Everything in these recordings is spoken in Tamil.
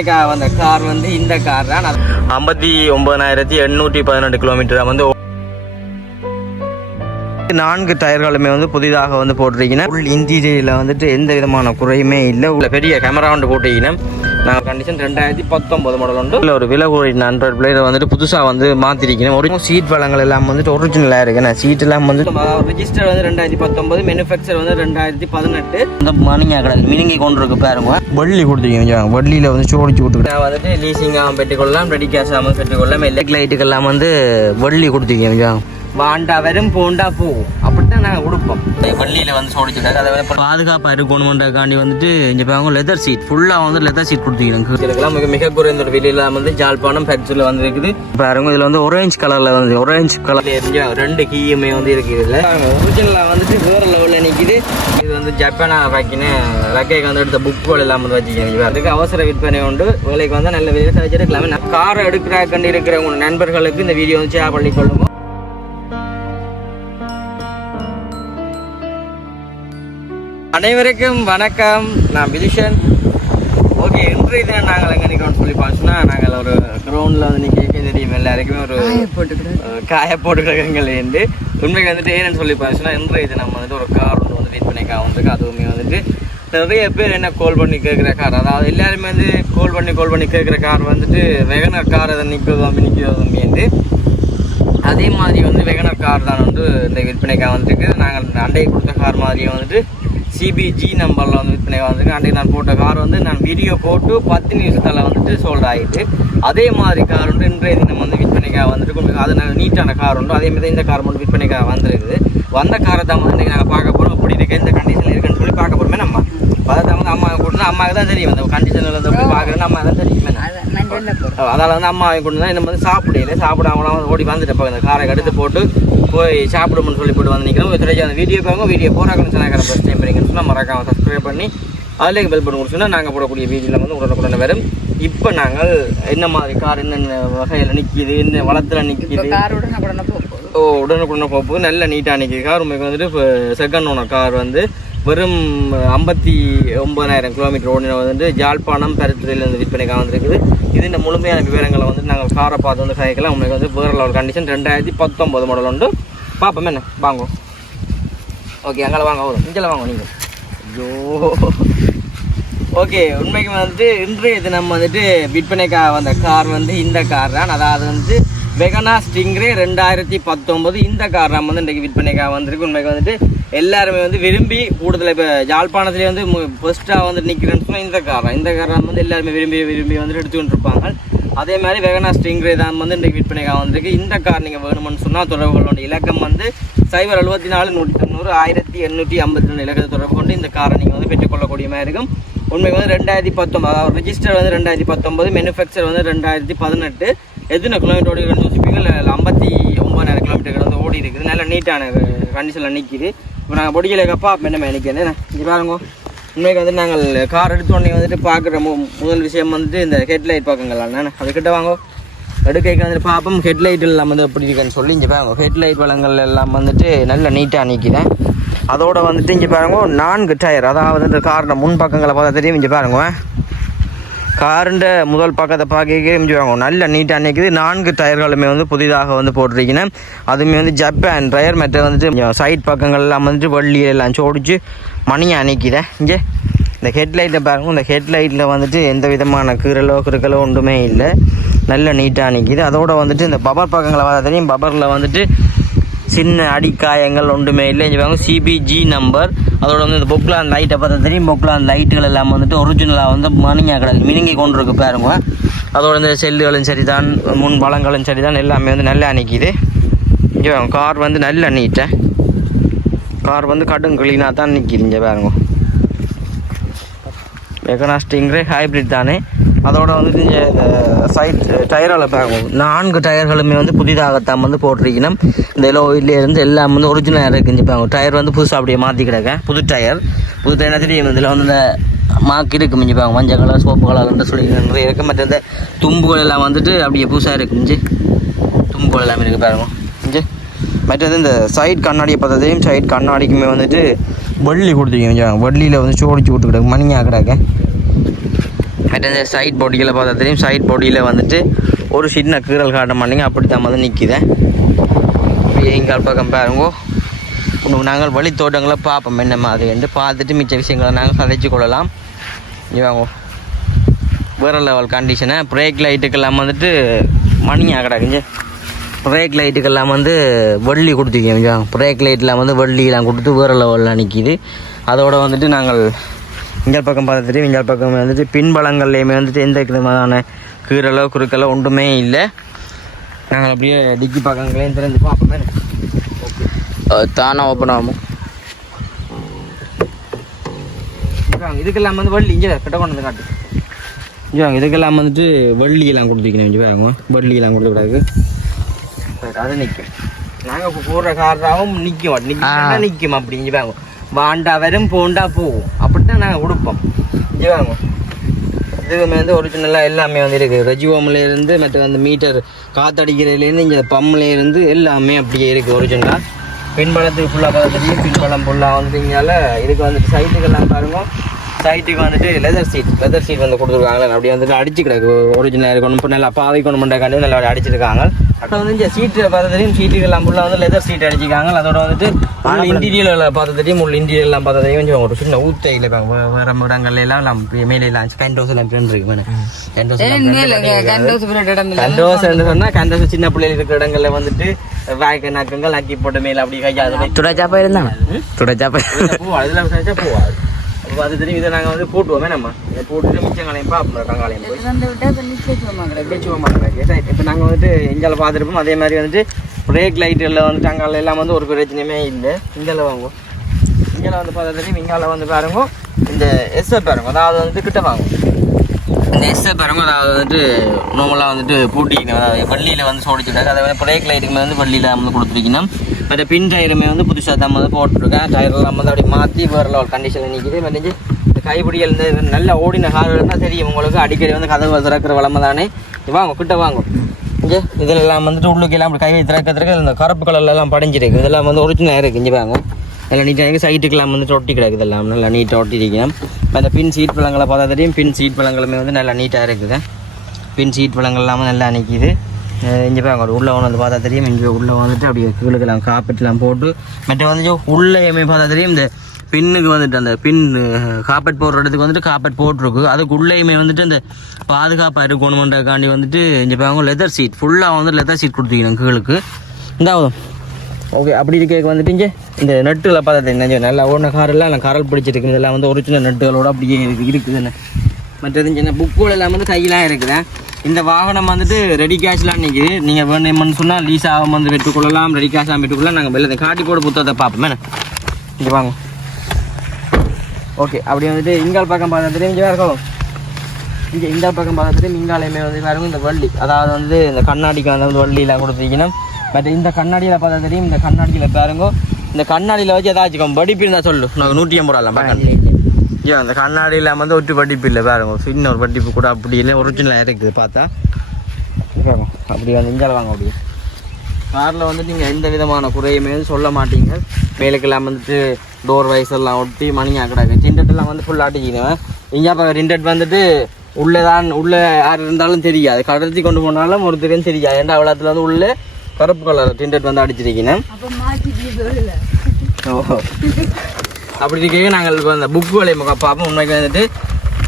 அந்த கார் வந்து இந்த கார் தான் 59,818 கிலோமீட்டர் வந்து 4 டயர்களுமே வந்து புதிதாக வந்து போட்டிருக்கீங்க. ஃபுல் இன்டீரியரில் வந்துட்டு எந்த விதமான குறையுமே இல்லை. உள்ள பெரிய கேமரா வந்து போட்டிருக்கீங்க. நாங்கள் கண்டிஷன் 2019 மாடல் உண்டு. இல்லை ஒரு விலை கூறி ஆண்ட்ராய்ட் பிளேயரை வந்துட்டு புதுசாக வந்து மாற்றிருக்கேன். ஒரு சீட் வளங்கள் எல்லாம் வந்துட்டு ஒரிஜினலாக இருக்குண்ணே. சீட் எல்லாம் வந்து ரிஜிஸ்டர் வந்து 2019, மேனுஃபேக்சர் வந்து 2018. இந்த மணிங்க கிடையாது மினிங்கி கொண்டு இருக்கு பாருங்க. வள்ளி கொடுத்துருக்கீங்க. வள்ளியில் வந்து சோடிச்சு கொடுத்துருக்கேன். வந்துட்டு லீசிங்காக பெற்றுக்கொள்ளலாம், ரெடி கேஷாக பெற்றுக்கொள்ளலாம். எலக்ட்ரிக் லைட்டுக்கெல்லாம் வந்து வள்ளி கொடுத்துருக்கீங்க. வாண்டா வரும் போண்டா போகும் அப்படித்தான் நாங்கள் கொடுப்போம். வள்ளியில் வந்து சோடிச்சுட்டாங்க. அதை பாதுகாப்பாக இருக்கணுன்றக்காண்டி வந்துட்டு இங்கே பாருங்க லெதர் சீட் ஃபுல்லாக வந்து லெதர் சீட் கொடுத்துருக்காங்க. இதுக்கெல்லாம் மிக குறைந்த ஒரு வெளியில் வந்து ஜாழ்ப்பாணம் ஃபேக்டரியில் வந்து இருக்குது பாருங்க. இதில் வந்து ஒரேஞ்ச் கலரில் வந்து ஒரேஞ்ச் கலரில் எரிஞ்சா 2 கீயுமே வந்து இருக்குது. இல்லை ஒரிஜினலாக வந்துட்டு வேறு லெவலில் நிற்கிது. இது வந்து ஜப்பானாக பாக்கின்னு லக்கைக்கு வந்து எடுத்த புக்குகள் எல்லாம் வந்து வச்சுக்கோங்க. அதுக்கு அவசர விற்பனை உண்டு. வேலைக்கு வந்து நல்ல விலையை வச்சுருக்கலாமே. காரை எடுக்கிறாக்கண்டு இருக்கிற உங்கள் நண்பர்களுக்கு இந்த வீடியோ வந்து ஷேர் பண்ணிக்கொள்ளுங்க. அனைவருக்கும் வணக்கம். நான் விதிஷன். ஓகே, இன்றைய தினம் நாங்கள் எங்கே நிற்கிறோம்னு சொல்லி பார்த்தோம்னா, நாங்கள் ஒரு கிரவுண்டில் வந்து நிற்க தெரியும் எல்லாருக்குமே ஒரு காய போட்டுக்கிறவங்களேருந்து உண்மைக்கு வந்துட்டு ஏன்னு சொல்லி பார்த்தோம்னா, இன்றைய தினம் வந்துட்டு ஒரு கார் ஒன்று வந்து விற்பனைக்காக வந்துருக்கு. அதுவுமே வந்துட்டு நிறைய பேர் என்ன கால் பண்ணி கேட்குற கார், அதாவது எல்லாருமே வந்து கால் பண்ணி கேட்குற கார் வந்துட்டு வெகனர் கார் அதை நிற்கிறதுமே அதே மாதிரி வந்து வெகனர் கார் தான் வந்து இந்த விற்பனைக்காக வந்துருக்கு. நாங்கள் அண்டை கொடுத்த கார் மாதிரியே வந்துட்டு CBG நம்பரில் வந்து விற்பனை வந்திருக்கு. அன்றைக்கு நான் போட்ட கார் வந்து நான் வீடியோ போட்டு 10 நிமிஷத்தில் வந்துட்டு சோல்ட் ஆகிட்டு, அதே மாதிரி கார் வந்து இன்றைய தினம் வந்து விற்பனைக்காக வந்துட்டு அது நாங்கள் நீட்டான கார் உண்டு. அதே மாதிரி இந்த கார் மட்டும் விற்பனைக்காக வந்துருக்குது. வந்த காரை தான் வந்து இன்றைக்கி நாங்கள் பார்க்க போகிறோம். அப்படி இருக்குது எந்த கண்டிஷனில் இருக்குன்னு சொல்லி பார்க்க போகிறோமே. நம்ம அதை தான் வந்து அம்மா கொடுத்தா அம்மாவுக்கு தான் தெரியும் அந்த கண்டிஷனில் வந்து எப்படி பார்க்குறேன்னு அம்மா தான் தெரியுமே. அதால் வந்து அம்மாவை கொண்டு தான் நம்ம வந்து சாப்பிடாமலாம் வந்து ஓடி வந்துட்டு இந்த காரை எடுத்து போட்டு போய் சாப்பிடும்னு சொல்லி போட்டு வந்து நிற்கிறோம். அந்த வீடியோ பாருங்க. வீடியோ போகிறாங்கன்னு சொன்னாங்க. ஃபஸ்ட் டைம் போகிறீங்கன்னு சொன்னால் மறக்காமல் சப்ஸ்கிரைப் பண்ணி அதில் பெல் பண்ணி கொடுத்தோன்னா நாங்கள் போடக்கூடிய வீடியோவில் வந்து உடனுக்குடனே வரும். இப்போ நாங்கள் என்ன மாதிரி கார் என்னென்ன வகையில் நிற்கிது, என்ன வளத்தில் நிற்கிது, உடனுக்குடனே போகுது நல்ல நீட்டாக நிற்கிது கார். உங்களுக்கு வந்துட்டு இப்போ செகண்ட் ஓனர் கார் வந்து வெறும் 59,000 கிலோமீட்டர் ஓடின வந்துட்டு ஜாழ்ப்பாணம் பருத்துறையிலேருந்து விற்பனைக்காக வந்துருக்குது. இது இந்த முழுமையான விவரங்களை வந்து நாங்கள் காரை பார்த்து வந்து கைக்கலாம். உங்களுக்கு வந்து வேறு லெவல் கண்டிஷன் 2019 மாடல் உண்டு. பார்ப்போம் என்ன வாங்க. ஓகே, அங்கே வாங்க இங்கே வாங்க நீங்கள். ஐயோ ஓகே, உண்மைக்கு வந்துட்டு இன்றைய தினம் வந்துட்டு விற்பனைக்காக வந்த கார் வந்து இந்த கார் தான். அதாவது வந்து வெகனா ஸ்டிங்ரே 2019 இந்த கார் நம்ம வந்து இன்றைக்கு விற்பனைக்காக வந்திருக்கு. உண்மைக்கு வந்துட்டு எல்லாருமே வந்து விரும்பி கூடுதல் இப்போ ஜாழ்ப்பாணத்துலேயே வந்து ஃபஸ்ட்டாக வந்து நிற்கிறேன்னு சொன்னால் இந்த கார் வந்து எல்லாருமே விரும்பி வந்துட்டு எடுத்துக்கிட்டு இருப்பாங்க. அதே மாதிரி வெகனா ஸ்டிங்ரே தான் வந்து இன்றைக்கு விற்பனைக்காக வந்திருக்கு. இந்த கார் நீங்கள் வேணுமென்னு சொன்னால் தொடர்புகளோட இலக்கம் வந்து 074-184-1852 இலக்கத்தை தொடர்பு கொண்டு இந்த காரை நீங்கள் வந்து பெற்றுக்கொள்ளக்கூடிய மாதிரி இருக்கும். உண்மைக்கு வந்து 2019, அதாவது ரிஜிஸ்டர் வந்து 2019, மேனுஃபேக்சர் வந்து 2018. எத்தனை கிலோமீட்டர் ஓடி யோசிப்பீங்க? 59,000 கிலோமீட்டர் வந்து ஓடி இருக்குது. நல்ல நீட்டான கண்டிஷனில் நிற்கிது. இப்போ நாங்கள் பொடிக்கலைக்கப்பா என்ன நிற்கிறேன் இங்கே பாருங்க. உண்மைக்கு வந்து நாங்கள் கார் எடுத்தோடனே வந்துட்டு பார்க்குற முதல் விஷயம் வந்துட்டு இந்த ஹெட்லைட் பார்க்குங்களாண்ணே. அதுக்கிட்ட வாங்க எடுக்கைக்கு வந்துட்டு பார்ப்போம் ஹெட்லைட் எல்லாம் வந்து எப்படி இருக்குன்னு சொல்லி. இங்கே பாருங்க ஹெட்லைட் வளங்கள் எல்லாம் வந்துட்டு நல்ல நீட்டாக நிற்கிறேன். அதோட வந்துட்டு இங்கே பாருங்க 4 டயர், அதாவது இந்த காரோட முன் பக்கங்களை பார்த்தா தெரியும். இங்கே பாருங்க காருண்ட முதல் பக்கத்தை பார்க்க வாங்க நல்ல நீட்டாக நிற்குது. 4 டயர்களுமே வந்து புதிதாக வந்து போட்டிருக்கீங்க. அதுவுமே வந்து ஜப்பான் டயர். மற்ற வந்துட்டு சைட் பக்கங்கள்லாம் வந்துட்டு வள்ளி எல்லாம் சோடிச்சு மணியாக நிற்கிறேன். இங்கே இந்த ஹெட்லைட்டில் பாருங்க. இந்த ஹெட்லைட்டில் வந்துட்டு எந்த விதமான கீரலோ கிறுக்கலோ ஒன்றுமே இல்லை. நல்ல நீட்டாக நிற்கிது. அதோட வந்துட்டு இந்த பபர் பக்கங்களை பார்த்தா தெரியும். பபரில் வந்துட்டு சின்ன அடிக்காயங்கள் ஒன்றுமே இல்லை. இங்கே பாருங்க CBG நம்பர். அதோட வந்து இந்த பொக்லான் லைட்டை பார்த்தா தெரியும். பொக்லான் லைட்டுகள் எல்லாம் வந்துட்டு ஒரிஜினலாக வந்து மணியாக கிடையாது மினிங்கி கொண்டு இருக்கு பாருங்க. அதோட இந்த செல்லுகளும் சரி தான், முன் பழங்களும் சரி தான், எல்லாமே வந்து நல்லா நிற்கிது. இங்கே கார் வந்து நல்ல நீட்டாக கார் வந்து கடும் கிளீனாக தான் நிற்கிது. இங்கே பாருங்க வெகனா ஸ்டிங்ரே ஹைப்ரிட் தானே. அதோட வந்துட்டு இந்த சைட் டயரால் பாருங்க 4 டயர்களுமே வந்து புதிதாகத்தான் வந்து போட்டிருக்கணும். இந்த இருந்து எல்லாம் வந்து ஒரிஜினலாக இருக்குன்னு பாருங்க. டயர் வந்து புதுசாக அப்படியே மாற்றி கிடக்க புது டயர் தெரியும். இதில் வந்து இந்த மார்க் இருக்கு மிஞ்சி பாருங்க. மஞ்சள் கலர், சோப்பு கலர்ன்ற சொல்லி நிறைய இருக்குது. மற்ற இந்த தும்புகள் எல்லாம் வந்துட்டு அப்படியே புதுசாக இருக்கு மிஞ்சி தும்புகள் எல்லாமே இருக்குது பாருங்க மிஞ்சி. மற்றது இந்த சைட் கண்ணாடியை பார்த்ததையும் சைட் கண்ணாடிக்குமே வந்துட்டு வள்ளி கொடுத்துருக்கீங்க. வள்ளியில் வந்து சோடிச்சு விட்டு கிடக்கு மணியாக கிடக்க. மற்ற இந்த சைட் பாடியில் பார்த்தா தெரியும். சைட் பாடியில் வந்துட்டு ஒரு சின்ன கீரல் காட்ட மாட்டேங்க, அப்படி தான் வந்து நிற்கிதேன். எங்கள் பக்கம் பாருங்கோ, நாங்கள் வழி தோட்டங்களை பார்ப்போம் என்ன மாதிரி என்று பார்த்துட்டு மிச்ச விஷயங்களை நாங்கள் கதைச்சு கொள்ளலாம். இவாங்க வேறு லெவல் கண்டிஷனை. பிரேக் லைட்டுக்கெல்லாம் வந்துட்டு மணியாக கிடக்குங்க. பிரேக் லைட்டுக்கெல்லாம் வந்து வள்ளி கொடுத்துருக்கீங்க. பிரேக் லைட்லாம் வந்து வள்ளியெல்லாம் கொடுத்து வேறு லெவலில் நிற்கிது. அதோடு வந்துட்டு நாங்கள் இங்கே பக்கம் பார்த்துட்டு இங்கே பக்கம் வந்துட்டு பின்பலங்கள்லேயுமே வந்துட்டு எந்த விதமான கீரலோ குறுக்கலோ ஒன்றுமே இல்லை. நாங்கள் அப்படியே டிக்கி பக்கங்களையும் திறந்து பார்ப்போமே. ஓகே, தானே ஓப்பன் ஆகும். இதுக்கெல்லாம் வந்து வள்ளி இங்கே கிட்ட கொண்டு வந்து காட்டு. இங்கே இதுக்கெல்லாம் வந்துட்டு வள்ளியெல்லாம் கொடுத்துக்கணும். இங்கே வாங்க, வள்ளியெல்லாம் கொடுத்துக்கூடாது, அது நிற்கும். நாங்கள் இப்போ போடுற காராகவும் நிற்கும் அப்படி. இங்கே வாங்க, வாண்டா வரும் போண்டா போகும், அப்படித்தான் நாங்கள் கொடுப்போம். இங்கே வாங்க, இதுவுமே வந்து ஒரிஜினலாக எல்லாமே வந்து இருக்குது. ரெஜிவோம்லேருந்து மற்ற அந்த மீட்டர் காற்றடிக்கிறதுலேருந்து இங்கே பம்லேருந்து எல்லாமே அப்படியே இருக்குது ஒரிஜினலாக. பின்பலத்துக்கு ஃபுல்லாக பார்த்துட்டு பின்பலம் ஃபுல்லாக வந்துட்டீங்கனால இதுக்கு வந்துட்டு சைட்டுக்கெல்லாம் பாருங்கள். சைட்டுக்கு வந்துட்டு லெதர் சீட் வந்து கொடுத்துருக்காங்களே, அப்படியே வந்துட்டு அடிச்சு கிடக்கு. ஒரிஜினல் இருக்கணும், இப்போ நல்லா பாவை கொண்டு பண்ணுறக்காண்டி நல்லா அடிச்சிருக்காங்க. அப்போ வந்து இந்த சீட்டு பார்த்ததையும் சீட்டுக்கெல்லாம் ஃபுல்லாக வந்து லெதர் சீட் அடிச்சிருக்காங்க. அதோட வந்துட்டு இன்டீரியரில் பார்த்ததையும் உள்ள இன்டீரியர்லாம் பார்த்ததையும் கொஞ்சம் ஒரு சின்ன ஊத்தையில் வேறு இடங்கள்ல எல்லாம் மேலாம் கண்டோஸ் எல்லாம் பிரிண்ட் இருக்கு. கண்டோஸ் சொன்னால் கண்டோஸ் சின்ன பிள்ளைகள் இருக்கிற இடங்கள்ல வந்துட்டு வாய்க்கு நக்கங்கள் நக்கி போட்ட மேலே அப்படி கையாது துடைச்சாப்பா இருந்தாங்க. துடைச்சாப்பா பூ அதெல்லாம் வச்சா போவாது. அப்போ அது தெரியும். இதை நாங்கள் வந்து போட்டுவோமே, நம்ம இதை போட்டுட்டு மிச்சங்களையும் பார்ப்போம். கங்காலையும் போய் இப்போ நாங்கள் வந்துட்டு இந்தியாவில் பார்த்துருப்போம். அதே மாதிரி வந்துட்டு பிரேக் லைட்டில் வந்துட்டு அங்கால எல்லாம் வந்து ஒரு பிரச்சனையுமே இல்லை. இந்தியாவில் வாங்குவோம். இந்தியாவில் வந்து பார்த்தா தெரியும். இந்தியாவில் வந்து பாருங்க, இந்த எஸ்ஸை பாருங்க, அதாவது வந்துட்டு கிட்ட வாங்குவோம். இந்த எஸ்ஸை பாருங்க, அதாவது வந்துட்டு நார்மலாக வந்துட்டு பூட்டிக்கணும். அதாவது வள்ளியில் வந்து சோடிச்சுட்டாங்க. அதை வந்து பிரேக் லைட்டுக்குமே வந்து வள்ளியில் வந்து கொடுத்துருக்கணும். மற்ற பின் டயருமே வந்து புதுசாக தான் வந்து போட்டுருக்கேன். டயர்லாம் வந்து அப்படி மாற்றி வேறு லெவல் கண்டிஷனில் நிற்கிது. மறைஞ்சு இந்த கைப்பிடிகள் இந்த நல்லா ஓடின கார் இருந்தால் தெரியும் உங்களுக்கு. அடிக்கடி வந்து கதவு திறக்கிற வளமை தானே. வாங்க கிட்ட வாங்க. இங்கே இதெல்லாம் வந்துட்டு உள்ளுக்கெல்லாம் அப்படி கை திறக்கிறதுக்கு இந்த கருப்பு கலர்லாம் படிஞ்சிருக்கு. இதெல்லாம் வந்து ஒரிஜினல் இருக்குது. இங்கே வாங்க, நல்லா நீட்டாக சைட்டுக்கெல்லாம் வந்து ஒட்டி கிடக்கு. இதெல்லாம் நல்லா நீட்டாக ஒட்டிருக்கணும். அந்த பின் சீட் பழங்களை பார்த்தா தெரியும். பின் சீட் பழங்களுமே வந்து நல்லா நீட்டாக இருக்குது. பின் சீட் பழங்கள்லாம் நல்லா நிற்கிது. இங்கே போய் அங்கே உள்ளே வந்து பார்த்தா தெரியும். இங்கே உள்ளே வந்துட்டு அப்படியே கீழுக்கெல்லாம் காப்பெட்லாம் போட்டு மற்ற வந்து உள்ளேயுமே பார்த்தா தெரியும். இந்த பின்னுக்கு வந்துட்டு அந்த பின் காப்பெட் போடுற இடத்துக்கு வந்துட்டு காப்பெட் போட்டிருக்கு. அதுக்கு உள்ளேயுமே வந்துட்டு இந்த பாதுகாப்பாக இருக்கணுமன்றக்காண்டி வந்துட்டு இங்கே போய் லெதர் சீட் ஃபுல்லாக வந்து லெதர் சீட் கொடுத்துருக்கணும் கீழுக்கு. இந்தாவும் ஓகே. அப்படி இருக்க வந்துட்டு இங்கே இந்த நட்டுகளை பார்த்தா தெரியும். நல்லா ஓடின காரெல்லாம் நல்லா கரல் பிடிச்சிருக்கு. இதெல்லாம் வந்து ஒரிஜினல் நட்டுகளோடு அப்படியே இருக்குதுன்னு. மற்றது சின்ன புக்குகள் எல்லாம் வந்து கையெல்லாம் இருக்குது. இந்த வாகனம் வந்துட்டு ரெடி கேஷ்லாம் நிற்கிது. நீங்கள் வேணும்னு சொன்னால் லீஸாக வந்து பெற்றுக்கொள்ளலாம், ரெடி கேஷாக பெற்றுக்கொள்ளலாம். நாங்கள் வெளில காட்டி போட புத்தகத்தை பார்ப்போமே. இங்கே வாங்க. ஓகே, அப்படி வந்துட்டு இங்கால் பக்கம் பார்த்தா தெரியும். இங்கே இருக்கும் இங்கே இந்த பக்கம் பார்த்தா தெரியும். இங்காலையுமே வந்து வேறு இந்த வள்ளி, அதாவது வந்து இந்த கண்ணாடிக்கு வந்து வள்ளியெல்லாம் கொடுத்துருக்கணும். பட் இந்த கண்ணாடியில் பார்த்தா தெரியும். இந்த கண்ணாடியில் பாருங்க, இந்த கண்ணாடியில் வச்சு ஏதாச்சும் படிப்பு இருந்தால் சொல்லு, நாங்கள் 150 பார்க்கலாம். ஐயோ, அந்த கண்ணாடியில் வந்து ஒரு படிப்பு இல்லை பாருங்க, சின்ன ஒரு படிப்பு கூட அப்படி இல்லை, ஒரிஜினலாக இருக்குது பார்த்தா. அப்படி வந்து இஞ்சால் வாங்க. அப்படி காரில் வந்து நீங்கள் எந்த விதமான குறையுமே சொல்ல மாட்டீங்க. மேலுக்கெல்லாம் வந்துட்டு டோர் வைஸ் எல்லாம் ஒட்டி மணியாக கிடக்கு. டிண்டெல்லாம் வந்து ஃபுல் ஆட்டிக்கிடுவேன். இங்கே இப்போ டிண்டெட் வந்துட்டு உள்ளே யார் இருந்தாலும் தெரியாது, கடத்தி கொண்டு போனாலும் ஒருத்தரையும் தெரியாது. ஏன்டா அவ்வளோத்துல வந்து உள்ளே கருப்பு கலர் டிண்டெட் வந்து அடிச்சிருக்கேன். ஓஹோ, அப்படி இருக்க நாங்கள் இப்போ அந்த புக் வேலையை பார்ப்போம். உண்மைக்கு வந்துட்டு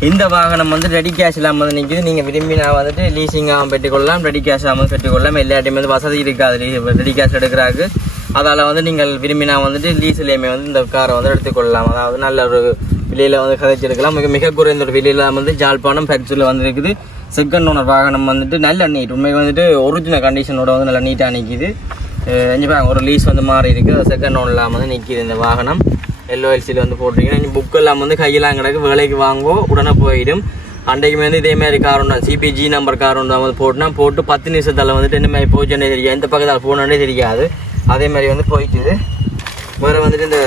இந்த வாகனம் வந்து ரெடி கேஷ் இல்லாமல் வந்து நிற்கிது. நீங்கள் விரும்பினா வந்துட்டு லீசிங்காக பெற்றுக்கொள்ளலாம், ரெடி கேஷ் ஆகாமல் பெற்றுக்கொள்ளலாம். எல்லாட்டையுமே வந்து வசதி இருக்காது ரெடி கேஷ் எடுக்கிறாக்கு. அதால் வந்து நீங்கள் விரும்பினா வந்துட்டு லீஸ்லேயுமே வந்து இந்த காரை வந்து எடுத்துக்கொள்ளலாம். அதாவது நல்ல ஒரு விலையில் வந்து கதைச்சிருக்கலாம். மிக குறைந்த ஒரு விலையில் வந்து ஜாழ்ப்பாணம் ஃபேக்ட்ரியில் வந்து இருக்குது. செகண்ட் ஓனர் வாகனம் வந்துட்டு நல்ல நீட், உண்மைக்கு வந்துட்டு ஒரிஜினல் கண்டிஷனோட வந்து நல்லா நீட்டாக நிற்கிது. ஒரு லீஸ் வந்து மாறி இருக்குது. செகண்ட் ஓனர்லாம் வந்து நிற்கிது இந்த வாகனம். எல்ஓஎல்சியில் வந்து போட்டிருக்கீங்க. புக்கெல்லாம் வந்து கையெல்லாம் கிடக்கு, வேலைக்கு வாங்கோ உடனே போயிடும். அன்றைக்குமே வந்து இதேமாதிரி கார் ஒன்று சிபிஜி நம்பர் கார் ஒன்று வந்து போட்டு 10 நிமிஷத்தில் வந்துட்டு என்ன மாதிரி போச்சுன்னே தெரியாது, எந்த பக்கத்தில் போனோன்னே தெரியாது. அதே மாதிரி வந்து போயிட்டுது. வேறு வந்துட்டு இந்த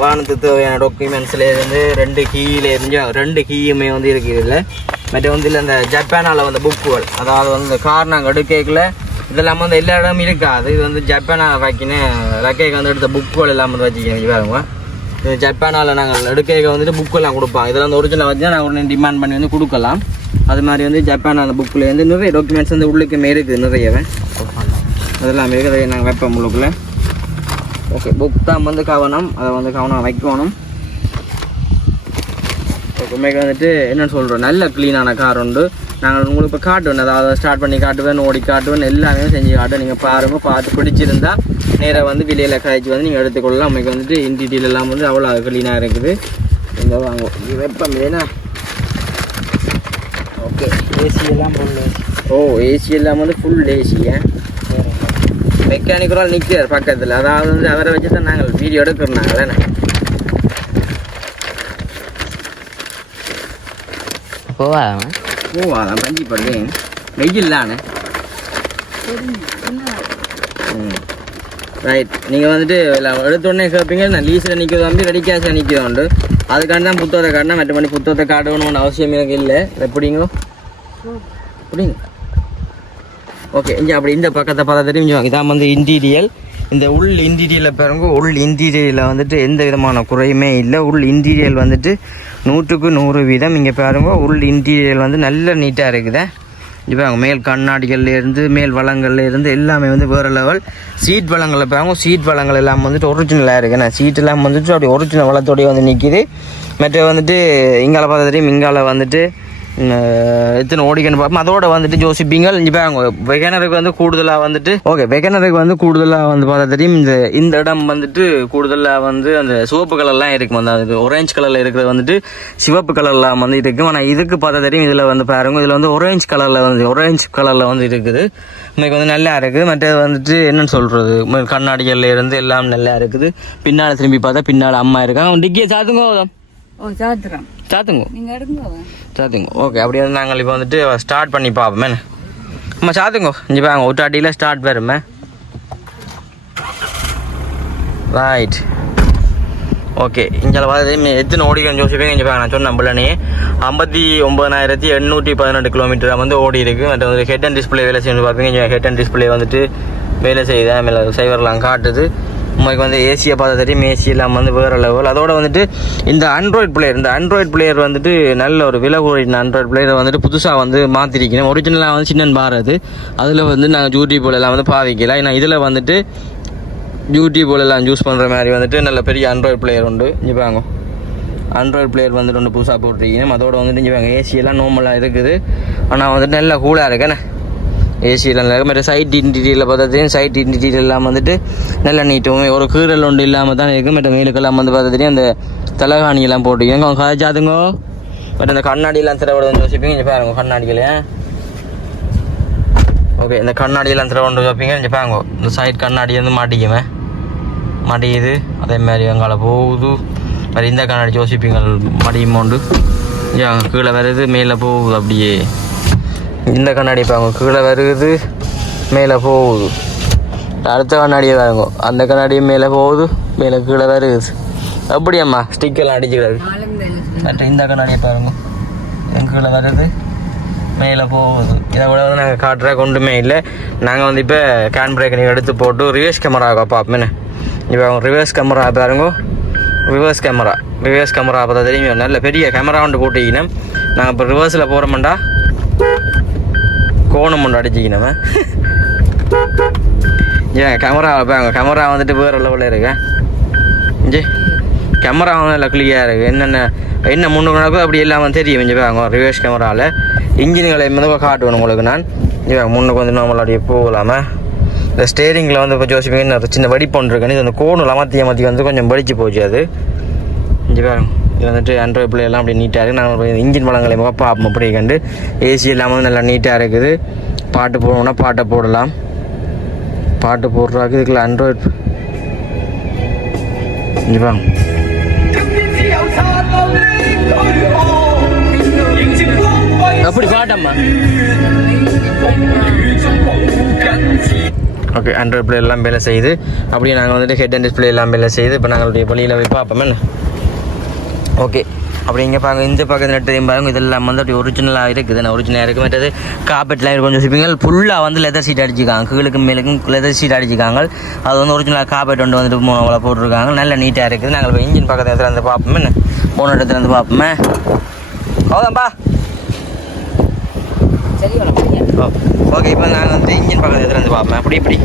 வாகனத்துக்கு தேவையான டாக்குமெண்ட்ஸ்லேருந்து 2 கீயிலேருந்து 2 கீயுமே வந்து இருக்குது இதில். மற்ற வந்து இல்லை இந்த ஜப்பானால் வந்து புக்குகள், அதாவது வந்து இந்த கார் நாங்கள் எடுக்கல இதெல்லாம் வந்து எல்லா இடமும் இருக்காது. இது வந்து ஜப்பானால் வைக்கின லக்கேக்கு வந்து எடுத்த புக்குகள் எல்லாம் வந்து வச்சுக்கணும் பாருங்க. இது ஜப்பானால் நாங்கள் எடுக்க வந்துட்டு புக்கெல்லாம் கொடுப்பாங்க. இதில் வந்து ஒரிஜினல் வச்சுன்னா நாங்கள் உடனே டிமாண்ட் பண்ணி வந்து கொடுக்கலாம். அது மாதிரி வந்து ஜப்பான் அந்த புக்கில் வந்து நிறைய டாக்குமெண்ட்ஸ் வந்து உள்ளுக்குமே இருக்குது நிறையவே. அதெல்லாம் இருக்குது நாங்கள் வைப்போம் உள்ளுக்குள்ளே. ஓகே, புக் தான் வந்து கவனம், அதை வந்து கவனம் வைக்கணும். உண்மைக்கு வந்துட்டு என்னென்னு சொல்கிறோம், நல்ல க்ளீனான கார் உண்டு. நாங்கள் உங்களுக்கு இப்போ காட்டுவேன், அதாவது ஸ்டார்ட் பண்ணி காட்டுவேன், ஓடி காட்டுவேன், எல்லாமே செஞ்சு காட்டுவேன். நீங்கள் பாருங்கள், பார்த்து பிடிச்சிருந்தா நேராக வந்து வெளியில் காய்ச்சி வந்து நீங்கள் எடுத்துக்கொள்ளலாம். நமக்கு வந்துட்டு இன்டீரியல் எல்லாம் வந்து அவ்வளோ க்ளீனாக இருக்குது. இந்த வாங்குவோம் இது வெப்பம் ஏன்னா. ஓகே, ஏசி எல்லாம் ஃபுல் ஏசி. ஓ, ஏசி எல்லாம் வந்து ஃபுல் ஏசிங்க. மெக்கானிக்கலாக நிற்கிறார் பக்கத்தில், அதாவது வந்து அவரை வச்சு தான் நாங்கள் வீடியோ எடுக்கிறோம். அதான் பஞ்சி பண்ணுறேன் வெயில்லானே. ரைட், நீங்கள் வந்துட்டு எடுத்தோடனே கேட்பீங்க, நான் லீஸில் நிற்கிறது வந்து ரெடி கேஷாக நிற்கிறது உண்டு. அதுக்காண்டி தான் புத்தகத்தை காட்டினா, மற்ற பண்ணி புத்தகத்தை காட்டணும்னு அவசியம் எனக்கு இல்லை. எப்படிங்க அப்படிங்க. ஓகே, இங்கே அப்படி இந்த பக்கத்தை பார்த்தா தெரியும். இதான் வந்து இன்டீரியல். இந்த உள் இன்டீரியலில் பாருங்க, உள் இன்டீரியலில் வந்துட்டு எந்த விதமான குறையுமே இல்லை. உள் இன்டீரியல் வந்துட்டு 100க்கு 100%. இங்கே பாருங்க, உள் இன்டீரியல் வந்து நல்ல நீட்டாக இருக்குது. இப்போ மேல் கண்ணாடிகள்லேருந்து மேல் வளங்கள்லேருந்து எல்லாமே வந்து வேறு லெவல். சீட் வளங்களில் பாருங்க, சீட் வளங்கள் எல்லாம் வந்துட்டு ஒரிஜினலாக இருக்குது. நான் சீட் எல்லாம் வந்துட்டு அப்படி ஒரிஜினல் வளத்தோடய வந்து நிற்கிது. மற்ற வந்துட்டு இங்கால பார்த்தா தெரியும், இங்கால வந்துட்டு எத்தனை ஓடிக்கன்னு பார்ப்போம். அதோட வந்துட்டு ஜோசிப்பீங்கள் இங்கே பாருங்க, வெகனருக்கு வந்து கூடுதலாக வந்துட்டு வெகனருக்கு வந்து கூடுதலாக வந்து பார்த்தா தெரியும். இந்த இடம் வந்துட்டு கூடுதலாக வந்து அந்த சிவப்பு கலர்லாம் இருக்கும். அந்த ஒரேஞ்ச் கலரில் இருக்கிறது வந்துட்டு சிவப்பு கலர்லாம் வந்து இருக்கும். ஆனால் இதுக்கு பார்த்தா தெரியும், இதில் வந்து பாருங்க, இதில் வந்து ஒரேஞ்ச் கலரில் வந்து இருக்குது. இன்னைக்கு வந்து நல்லா இருக்குது. மற்றது வந்துட்டு என்னன்னு சொல்கிறது, கண்ணாடிகள்ல இருந்து எல்லாம் நல்லா இருக்குது. பின்னால் திரும்பி பார்த்தா பின்னால் அம்மா இருக்காங்க. அவன் டிக்கியை சாத்துங்க சாத்துங்க. ஓகே, அப்படியே வந்து நாங்கள் இப்போ வந்துட்டு ஸ்டார்ட் பண்ணி பார்ப்போமே. அம்மா சாத்துங்க, இங்கே பாருங்க, ஒட்டாட்டியில் ஸ்டார்ட் வருமே. Right, okay. இங்கே பார்த்து எத்தனை ஓடிக்கணும் யோசிப்பேங்க. இங்கே பாருங்க, நான் சொன்ன நம்பலனே 59,818 கிலோமீட்டர் வந்து ஓடி இருக்குது. மற்ற வந்து ஹெட் அண்ட் டிஸ்பிளே வேலை செய்யணும் பார்ப்பீங்க. இங்கே ஹெட் அண்ட் டிஸ்பிளே வந்துட்டு வேலை செய்யுதா மேலே சைவர்லாம் காட்டுது. உங்களுக்கு வந்து ஏசியை பார்த்தா தெரியும், ஏசி எல்லாம் வந்து வேறு லெவல். அதோட வந்துட்டு இந்த ஆண்ட்ராய்டு பிளேயர் வந்துட்டு நல்ல ஒரு விலை கூறின ஆண்ட்ராய்டு பிளேயரை வந்துட்டு புதுசாக வந்து மாற்றிருக்கணும். ஒரிஜினலாக வந்து சின்னன் பாரது, அதில் வந்து நாங்கள் யூடியூப் எல்லாம் வந்து பாவிக்கலாம். ஏன்னா இதில் வந்துட்டு யூடியூப் எல்லாம் யூஸ் பண்ணுற மாதிரி வந்துட்டு நல்ல பெரிய ஆண்ட்ராய்டு பிளேயர் உண்டு. இங்கே பாருங்க, ஆண்ட்ராய்டு பிளேயர் வந்துட்டு ஒன்று புதுசாக போட்டிருக்கீங்க. அதோட வந்துட்டு இங்கே பாருங்க, ஏசியெல்லாம் நார்மலாக இருக்குது. ஆனால் வந்துட்டு நல்லா கூலாக இருக்கேண்ணே. ஏசியெல்லாம் இல்லை. மற்ற சைட் இன்டீரியரில் பார்த்தா சைட் இன்டீரியர் எல்லாம் வந்துட்டு நல்லா நீட்டும், ஒரு கீரல் ஒன்று இல்லாமல் தான் இருக்குது. மற்ற மேலுக்கெல்லாம் வந்து பார்த்தா தெரியும், அந்த தலைகாணியெல்லாம் போட்டுக்கோங்க. அவங்க காய்ச்சாதுங்கோ. பட் அந்த கண்ணாடியெல்லாம் திறவிட வந்து யோசிப்பீங்க. இங்கே பாருங்க, கண்ணாடிகளே. ஓகே, இந்த கண்ணாடியெல்லாம் திறவுண்டு வைப்பீங்க. இங்கே பாருங்க, இந்த சைட் கண்ணாடி வந்து மாட்டிக்குது. அதே மாதிரி வெங்கால போகுது. வேறு இந்த கண்ணாடி யோசிப்பீங்க, மடியுமோண்டு கீழே வருது, மேலே போகுது. அப்படியே இந்த கண்ணாடி பாருங்க, கீழே வருது, மேலே போகுது. அடுத்த கண்ணாடியை பாருங்க, அந்த கண்ணாடியும் மேலே போகுது, மேலே கீழே வருது. அப்படியாம்மா ஸ்டிக்கெல்லாம் அடிச்சுக்கிறாரு. மற்ற இந்த கண்ணாடியை பாருங்க, என் கீழே வருது, மேலே போகுது. இதை விட வந்து நாங்கள் காட்டுற கொண்டுமே இல்லை. நாங்கள் வந்து இப்போ கேன் பிரேக் நீங்கள் எடுத்து போட்டு ரிவர்ஸ் கேமரா பார்ப்போமே. இப்போ ரிவர்ஸ் கேமரா பாருங்க, ரிவர்ஸ் கேமரா பார்த்தா தெரியும், நல்ல பெரிய கேமரா வந்து போட்டிக்கணும். நாங்கள் இப்போ ரிவர்ஸில் போகிறோம்டா கோணம் ஒன்று அடிச்சிக்கணும். ஏன் கேமரா வந்துட்டு வேறு லெவலில் இருக்கேன். இங்கே கேமரா வந்து நல்லா கிளியாக இருக்குது. என்ன முன்னுக்கு நடக்கும் அப்படி எல்லாம் தெரியும். இங்கே பாருங்க, ரிவர்ஸ் கேமராவில் இன்ஜின்களை வந்து காட்டுவேன் உங்களுக்கு நான். இங்கே முன்னுக்கு வந்து நம்மள அப்படியே போகலாமல். இந்த ஸ்டேரிங்கில் வந்து இப்போ ஜோசிப்பீங்க, சின்ன வெடிப்பொன்று இருக்குன்னு இது வந்து கோணு அமர்த்தி வந்து கொஞ்சம் வெடிச்சு போச்சு. அது இங்கே பாருங்க, இது வந்துட்டு ஆண்ட்ராய்டு பிளே எல்லாம் அப்படி நீட்டாக இருக்குது. நாங்கள் இன்ஜின் பழங்களை பார்ப்போம் அப்படி கண்டு. ஏசி எல்லாம் வந்து நல்லா நீட்டாக இருக்குது. பாட்டு போடணுன்னா பாட்டை போடலாம். பாட்டு போடுறாக்கு இதுக்குள்ள ஆண்ட்ராய்டு இங்கே பாருங்க. அப்படி பாட்டம்மா. ஓகே, ஆண்ட்ராய்டு பிளே எல்லாம் வேலை செய்யுது. அப்படியே நாங்கள் வந்துட்டு ஹெட் அண்ட் டிஸ்பிளே எல்லாம் வேலை செய்யுது. இப்போ நாங்களுடைய வழியில் போய் பார்ப்போமே. ஓகே, அப்படி இங்கே பாருங்க, இந்த பக்கத்தில் நெட்டையும் பாருங்க, இதெல்லாம் வந்து அப்படி ஒரிஜினலாக இருக்குது. ஒரிஜினலாக இருக்குது. மற்றது காப்பெட்லாம் கொஞ்சம் சிப்பிங்க ஃபுல்லாக வந்து லெதர் சீட் அடிச்சிருக்காங்க. கீழுக்கும் மேலுக்கும் லெதர் சீட் அடிச்சிருக்காங்க. அது வந்து ஒரிஜினலாக காப்பெட் வந்துட்டு அவ்வளோ போட்டிருக்காங்க. நல்ல நீட்டாக இருக்குது. நாங்கள் இப்போ இன்ஜின் பக்கத்தில் வந்து பார்ப்போமே, போன இடத்துல வந்து பார்ப்போமே. அவ்வளோதான்ப்பா. ஓகே இப்போ நாங்கள் வந்து இன்ஜின் பக்கத்தில் எடுத்துகிட்டு வந்து பார்ப்போம் அப்படி இப்படி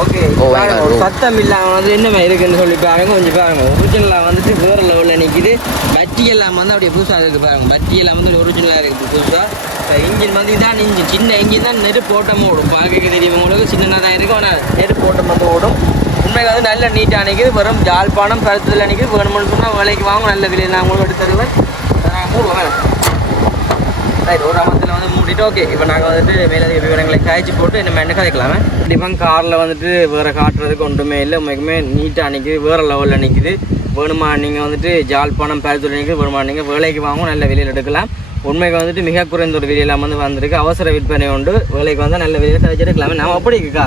ஓகே சத்தம் இல்லாமல் வந்து என்னமே இருக்குன்னு சொல்லி பாருங்க கொஞ்சம் பாருங்க ஒரிஜினலாக வந்துட்டு வேறு லெவலில் நிற்கிது பட்டி எல்லாம் வந்து அப்படியே புதுசாக இருக்குது பாருங்க பட்டி எல்லாம் வந்து ஒரிஜினலாக இருக்குது புதுசாக இன்ஜின் வந்து இதான் இன்ஜின் சின்ன இன்ஜின் தான் நெருப்பு ஓட்டம் ஓடும் பார்க்க தெரியும் உங்களுக்கு சின்னதாக தான் இருக்கும் ஆனால் நெருப்பு ஓட்டம் வந்து ஓடும் உண்மைக்கு வந்து நல்ல நீட்டாக நிற்கிது வெறும் ஜாழ்ப்பாணம் கருத்தில் நிற்கிது வேணும்னு சொன்னால் வேலைக்கு வாங்க நல்ல விலையில் நான் உங்களுக்கு எடுத்து தருவேன் நான் மூடுவேன் ரைட் ஒரு அமத்தில் வந்து மூடிட்டு ஓகே இப்போ நாங்கள் வந்துட்டு மேலதிக விவரங்களை காய்ச்சி போட்டு என்ன என்ன கதைக்கலாமே கண்டிப்பாக காரில் வந்துட்டு வேறு காட்டுறதுக்கு ஒன்றுமே இல்லை உண்மைக்குமே நீட்டாக நிற்கிது வேறு லெவலில் நிற்கிது வேணுமா நீங்கள் வந்துட்டு ஜாழ்ப்பாணம் பேரத்தில் நிற்கிது வேணுமா நீங்கள் வேலைக்கு வாங்கும் நல்ல விலையில் எடுக்கலாம் உண்மைக்கு வந்துட்டு மிக குறைந்த ஒரு விலையில் வந்து வந்திருக்கு அவசர விற்பனை உண்டு வேலைக்கு வந்தால் நல்ல விலையில் கழிச்சு எடுக்கலாமே நம்ம அப்படி இருக்கா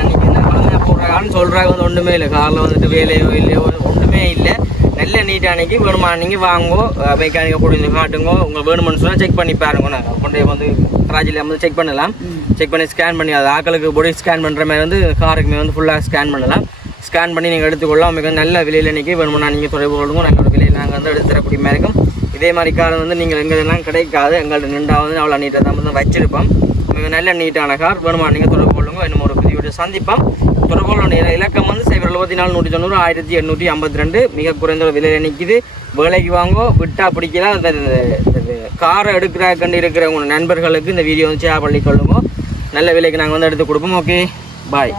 நீங்கள் என்ன குழந்தையா போடுறாங்கன்னு சொல்கிறாங்க வந்து ஒன்றுமே இல்லை காரில் வந்துட்டு வேலையோ இல்லையோ ஒன்றுமே இல்லை நல்ல நீட்டாக அன்றைக்கி வேணுமா நீங்கள் வாங்கோ மெக்கானிக்கை போட்டு காட்டுங்கோ உங்கள் வேணுமென்னு சொன்னால் செக் பண்ணி பாருங்க நாங்கள் கொண்டு வந்து ராஜில் வந்து செக் பண்ணலாம் செக் பண்ணி ஸ்கேன் பண்ணி அது ஆக்களுக்கு பொடி ஸ்கேன் பண்ணுற மாதிரி வந்து காருக்குமே வந்து ஃபுல்லாக ஸ்கேன் பண்ணலாம் ஸ்கேன் பண்ணி நீங்கள் எடுத்துக்கொள்ளலாம் உங்களுக்கு நல்ல விலையில் இன்றைக்கி வேணுமுன்னா நீங்கள் தொடர்பு கொள்ளுங்க நல்ல ஒரு விலையில் நாங்கள் வந்து எடுத்து தரக்கூடிய மாதிரி இருக்கும் இதே மாதிரி கார் வந்து நீங்கள் எங்கெல்லாம் கிடைக்காது எங்கள்கிட்ட நின்றாவது அவ்வளோ நீட்டாக தான் வந்து வச்சிருப்போம் உங்களுக்கு நல்ல நீட்டான கார் வேணுமா நீங்கள் தொடர்பு கொள்ளுங்க இன்னும் ஒரு புதிய சந்திப்போம் தொடர்பு கொள்ள இலக்கம் வந்து 074 190 1852 மிக குறைந்த விலையில் நிற்கிது வேலைக்கு வாங்கோ விட்டா பிடிக்கலாம் காரை எடுக்கிறாக்கண்டு இருக்கிற உங்கள் நண்பர்களுக்கு இந்த வீடியோ வந்து ஷேர் பண்ணிக்கொள்ளுங்க நல்ல விலைக்கு நாங்கள் வந்து எடுத்து கொடுப்போம் ஓகே பாய்